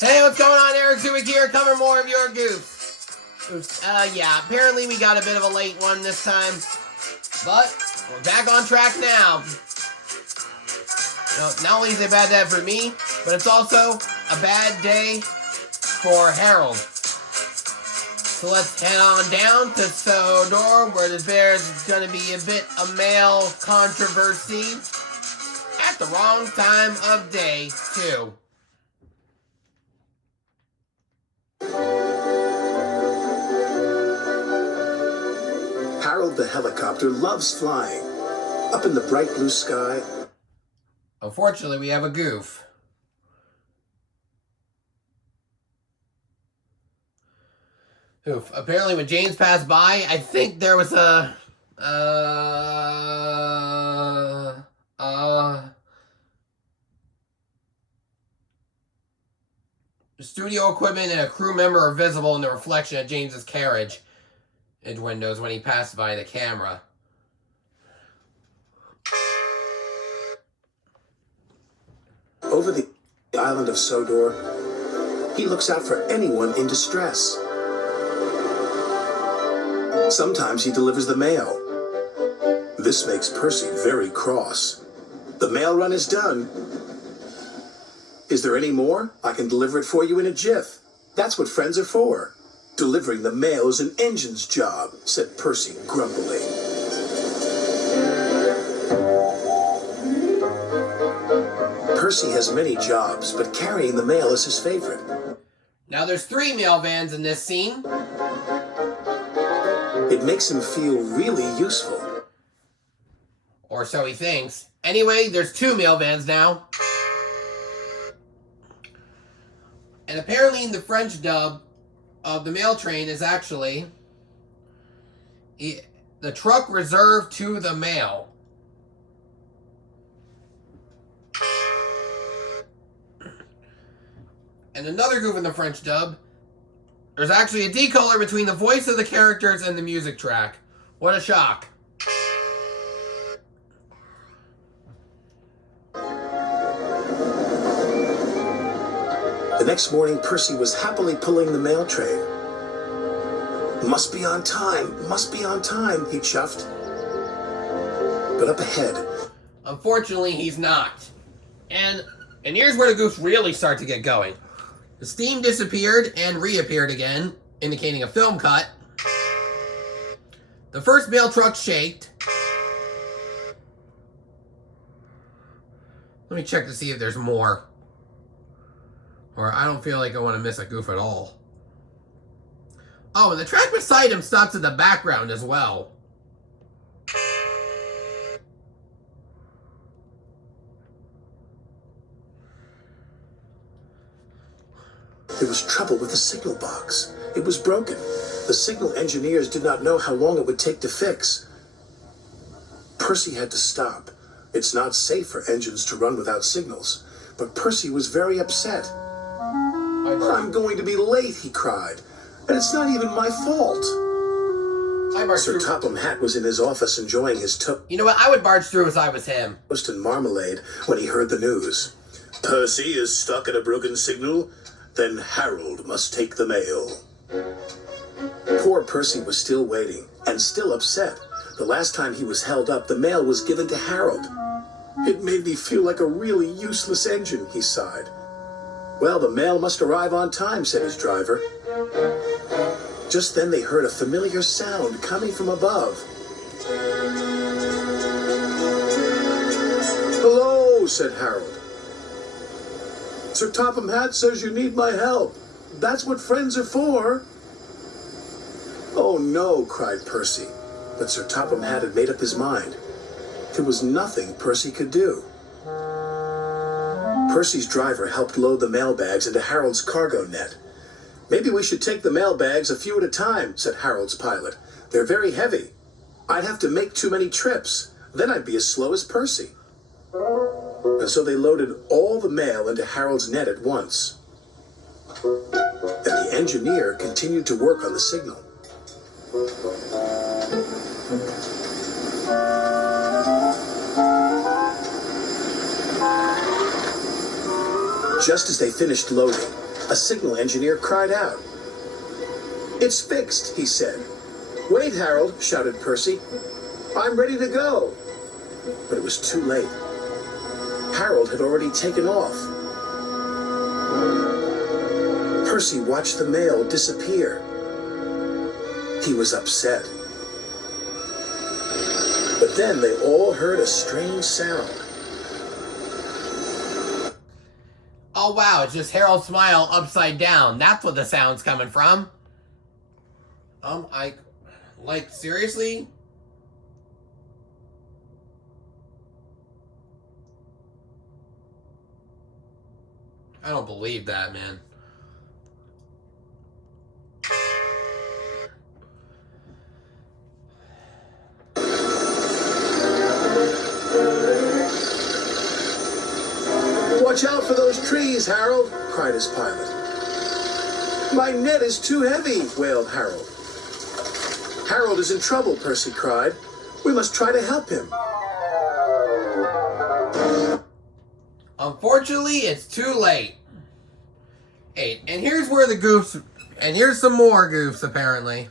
Hey, what's going on? Eric Zuick here, covering more of your Goofs. Oops. Yeah, apparently we got a bit of a late one this time. But, we're back on track now. Not only is it a bad day for me, but it's also a bad day for Harold. So let's head on down to Sodor, where there's going to be a bit of male controversy at the wrong time of day, too. Harold the helicopter loves flying. Up in the bright blue sky. Unfortunately, we have a goof. Oof. Apparently, when James passed by, I think there was a... studio equipment and a crew member are visible in the reflection of James's carriage in windows when he passed by the camera. Over the island of Sodor, he looks out for anyone in distress. Sometimes he delivers the mail. This makes Percy very cross. The mail run is done. Is there any more? I can deliver it for you in a jiff. That's what friends are for. Delivering the mail is an engine's job, said Percy grumpily. Percy has many jobs, but carrying the mail is his favorite. Now there's 3 mail vans in this scene. It makes him feel really useful. Or so he thinks. Anyway, there's 2 mail vans now. And apparently in the French dub of the mail train is actually the truck reserved to the mail. And another goof in the French dub, there's actually a decolor between the voice of the characters and the music track. What a shock. The next morning, Percy was happily pulling the mail train. Must be on time, he chuffed. But up ahead... Unfortunately, he's not. And here's where the goofs really start to get going. The steam disappeared and reappeared again, indicating a film cut. The first mail truck shaked. Let me check to see if there's more. Or I don't feel like I want to miss a goof at all. Oh, and the track beside him stops in the background as well. There was trouble with the signal box. It was broken. The signal engineers did not know how long it would take to fix. Percy had to stop. It's not safe for engines to run without signals. But Percy was very upset. I'm going to be late, he cried. And it's not even my fault. Sir Topham Hatt was in his office enjoying his toast. You know what? I would barge through if I was him. And marmalade when he heard the news. Percy is stuck at a broken signal. Then Harold must take the mail. Poor Percy was still waiting and still upset. The last time he was held up, the mail was given to Harold. It made me feel like a really useless engine, he sighed. Well, the mail must arrive on time, said his driver. Just then they heard a familiar sound coming from above. Hello, said Harold. Sir Topham Hatt says you need my help. That's what friends are for. Oh no, cried Percy. But Sir Topham Hatt had made up his mind. There was nothing Percy could do. Percy's driver helped load the mail bags into Harold's cargo net. Maybe we should take the mail bags a few at a time, said Harold's pilot. They're very heavy. I'd have to make too many trips. Then I'd be as slow as Percy. And so they loaded all the mail into Harold's net at once. And the engineer continued to work on the signal. Just as they finished loading, A signal engineer cried out. "It's fixed," he said. "Wait, Harold," shouted Percy. "I'm ready to go." But it was too late. Harold had already taken off. Percy watched the mail disappear. He was upset. But then they all heard a strange sound. Oh wow, it's just Harold's smile upside down. That's what the sound's coming from. Seriously? I don't believe that, man. "Watch out for those trees, Harold," cried his pilot. "My net is too heavy," wailed Harold. "Harold is in trouble," Percy cried. "We must try to help him." Unfortunately, it's too late. Hey, and here's where the Goofs, and here's some more Goofs, apparently.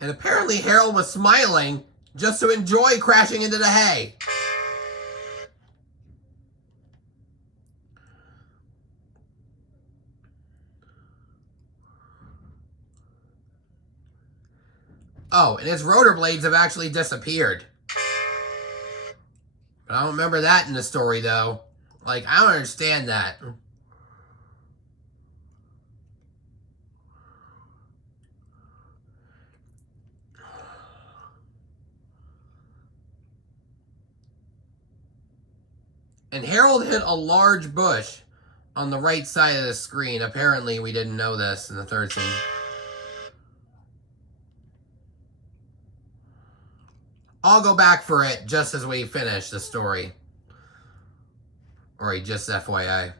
And apparently Harold was smiling just to enjoy crashing into the hay. Oh, and his rotor blades have actually disappeared. But I don't remember that in the story, though. Like, I don't understand that. And Harold hit a large bush on the right side of the screen. Apparently, we didn't know this in the third scene. I'll go back for it just as we finish the story. Or just FYI.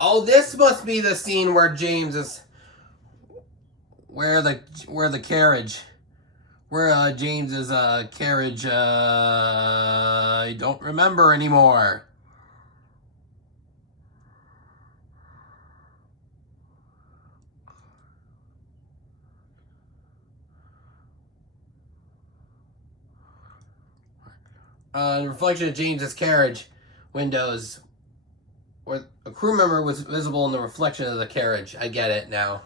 Oh, this must be the scene where James is... Where the carriage... Where James's carriage... I don't remember anymore. The reflection of James's carriage windows, where a crew member was visible in the reflection of the carriage. I get it now.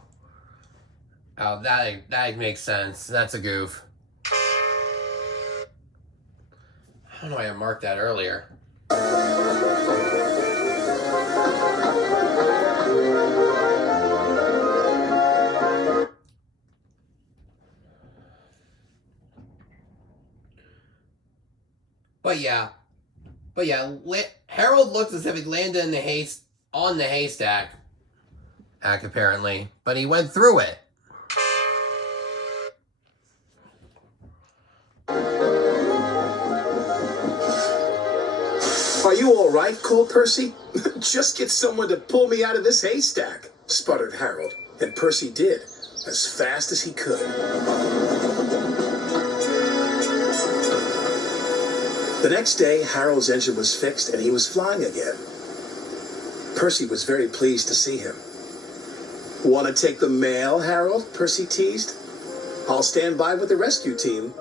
Oh, that makes sense. That's a goof. I don't know why I marked that earlier. But yeah, Harold looks as if he landed in on the haystack, apparently, but he went through it. "Are you all right?" called Percy. "Just get someone to pull me out of this haystack," sputtered Harold, and Percy did, as fast as he could. The next day, Harold's engine was fixed and he was flying again. Percy was very pleased to see him. "Want to take the mail, Harold?" Percy teased. "I'll stand by with the rescue team."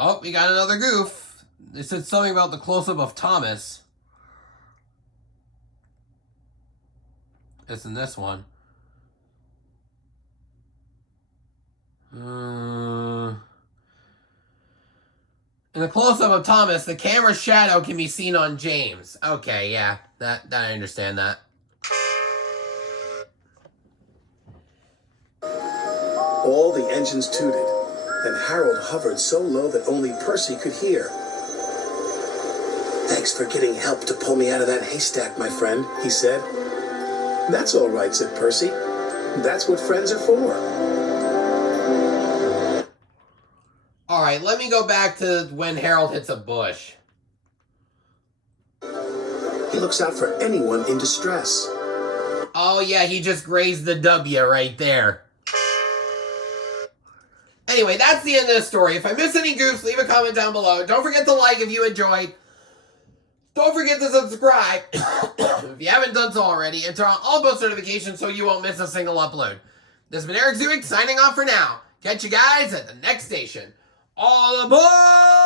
Oh, we got another goof. They said something about the close-up of Thomas. It's in this one. In the close-up of Thomas, the camera's shadow can be seen on James. Okay, yeah, that I understand that. All the engines tooted, and Harold hovered so low that only Percy could hear. "Thanks for getting help to pull me out of that haystack, my friend," he said. "That's all right," said Percy. "That's what friends are for." Alright, let me go back to when Harold hits a bush. He looks out for anyone in distress. Oh, yeah, he just grazed the W right there. Anyway, that's the end of the story. If I miss any goofs, leave a comment down below. Don't forget to like if you enjoyed. Don't forget to subscribe if you haven't done so already, and turn on all post notifications so you won't miss a single upload. This has been Eric Zwick signing off for now. Catch you guys at the next station. All aboard!